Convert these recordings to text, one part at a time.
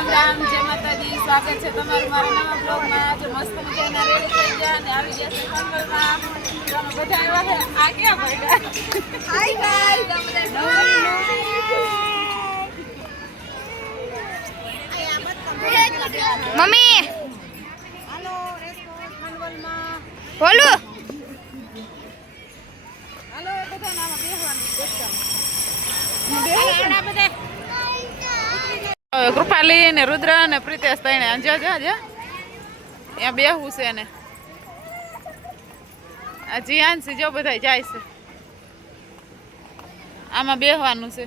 રામ રામ, જય માતાજી. સ્વાગત છે તમારું મારા નવા બ્લોગમાં. આજે મસ્ત મજાના રેડી થઈ ગયા અને આવી ગયા છે મંગળમાં. તમે બધા આવ્યા છે. આ ક્યાં ભાગ્યા? હાય ગાઈસ, તમે બધા મમ્મી હાલો મંગળમાં. બોલું હાલો બધા નામ બેહવાનું કૃપાલી ને રુદ્ર ને પ્રિતેશ તઈને જો જો જો ત્યાં બેહવું છે ને આ જીયાનસી જો બધા જાય છે આમાં બેહવાનું છે.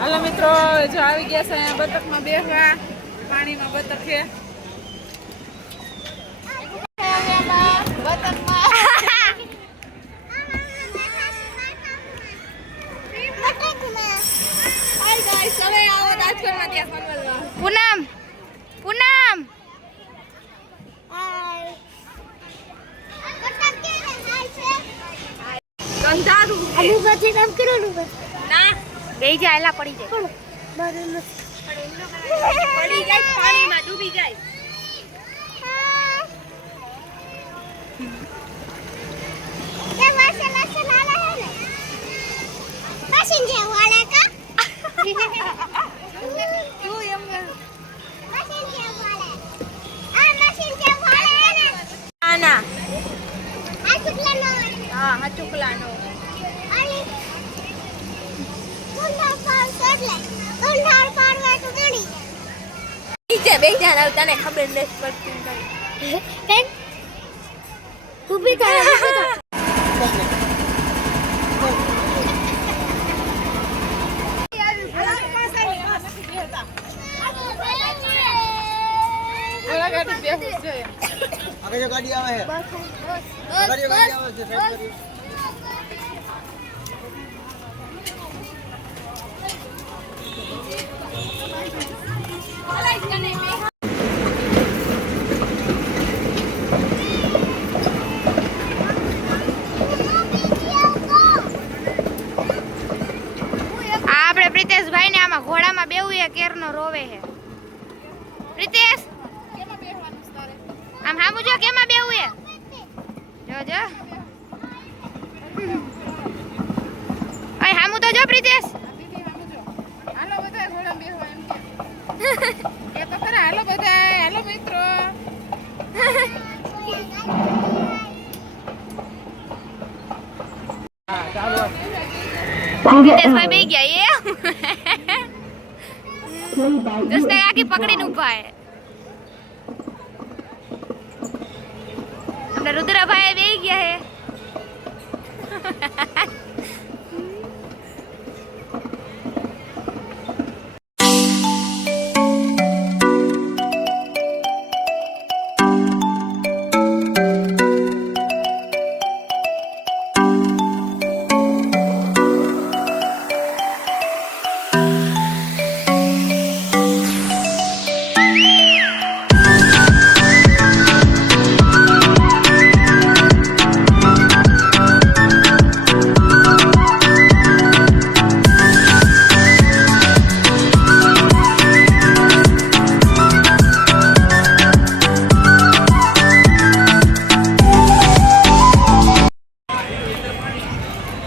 હાલો મિત્રો, જો આવી ગયા છે અહીંયા બતકમાં બેહવા. પાણીમાં બતક છે. પૂનમ પૂનમ બે જાય પડી જાય પાણીમાં ડૂબી જાય. તને ખબર નથી પડતી. ઊભી થાય ગાડી આવે છે. ગાડી આવે છે. આપણે પ્રિતેશભાઈ ને આમાં ઘોડામાં બેવું એ કેરનો રોવે છે. પ્રિતેશ આમ હામું જો કેમાં બેવું એ જો જો અય હામું તો જો પ્રિતેશ. હાલો બધા ઘોડા બેહવા એમ કે તો ખરા. હાલો બધા, હાલો મિત્રો. પ્રિતેશભાઈ બેહી ગયા એ દોસ્ત આખી પકડીને ઊભા હે. આપણે રુદ્રભાઈ બેહી ગયા હે.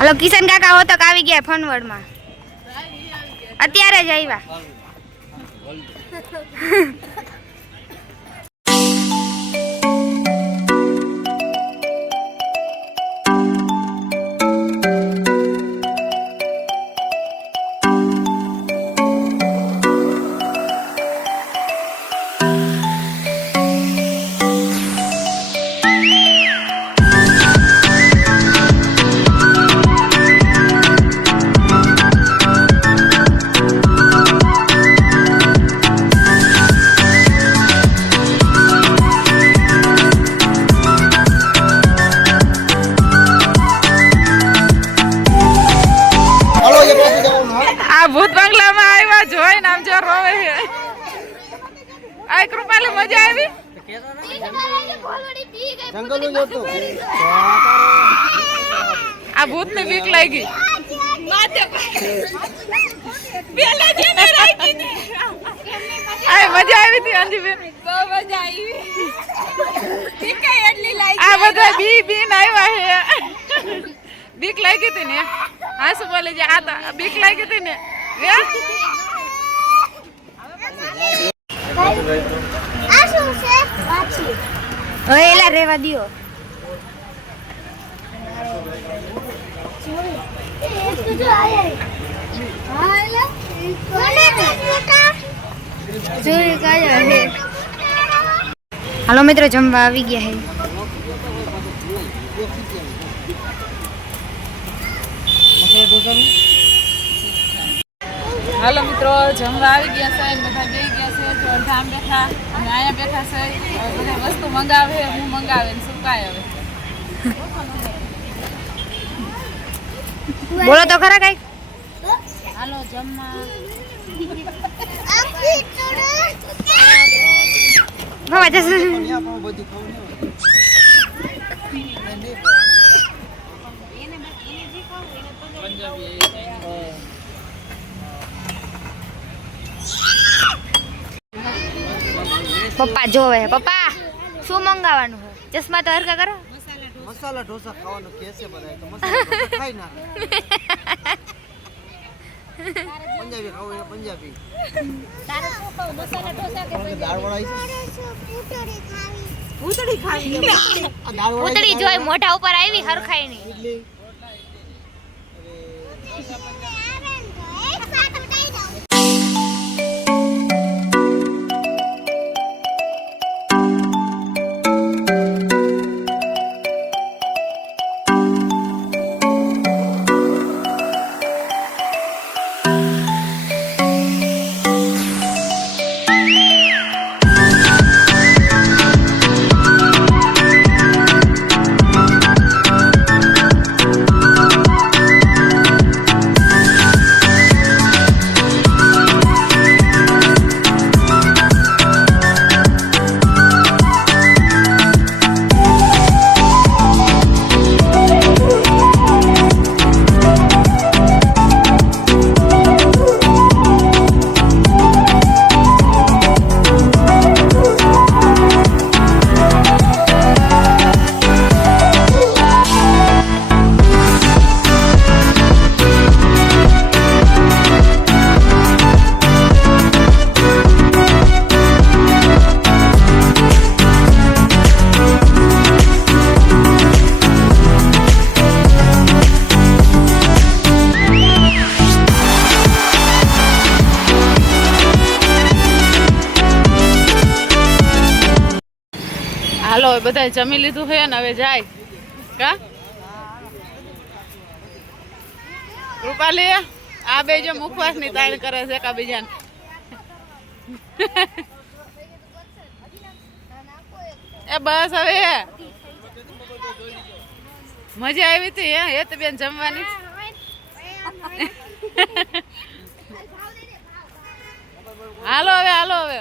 હલો કિશન કાકા હો તો આવી ગયા ફનવડમાં. અત્યારે જ આવ્યા. ભૂત બંગલામાં આવ્યા જોઈને આમ જો રોવે છે. આ કૃપાલે મજા આવી. આ ભૂત ને બીક લાગી. માથે પેલા જેને રાખી આ મજા આવી હતી અંજુબેન બહુ મજા આવી ટીકા એટલી લાગી આ બધા બી આવ્યા હે બીક લાગી હતી ને હા શું બોલે છે આ બીક લાગી હતી ને આ શું છે માછી હવે એલા રેવા દ્યો જો આયા હાલે કોને બેટા ચોરી કાયો હે હાલો મિત્રો જમવા આવી ગયા હે હાલો મિત્રો જમવા આવી ગયા છે બધા બેસી ગયા છે જો ધામ બેઠા અને અહીંયા બેઠા છે હવે બધા વસ્તુ મંગાવે હું મંગાવે ને શું કાંઈ હવે બોલો તો ખરા કઈ હાલો જમવા આખી ચડે હવે જશે અહીંયા પણ બધું ખાવું પપ્પા જોવે પપ્પા શું મંગાવવાનું છે ચશ્મા તો હરકા કરો મસાલા ઢોસા ખાવાનું કે છે બધા તો મસાલા ઢોસા ખાઈ ના પંજાબી ખાવું એ પંજાબી તારે શું ખાવ મસાલા ઢોસા કે કારણ કે દાળ વડા પૂતળી ખાવી આ દાળ વડા ઉતરી જોઈ મોઢા ઉપર આવી હરખાઈ ની ઇડલી એક સાથ ઉઠાઈ દો હાલો હવે બધા જમી લીધું છે ને હવે જાય કા રૂપાલી આ બે જો મુખવાસ ની તાણ કરે છે કા બીજાને એ બસ હવે મજા આવી હતી હે તો બેન જમવાની હાલો હવે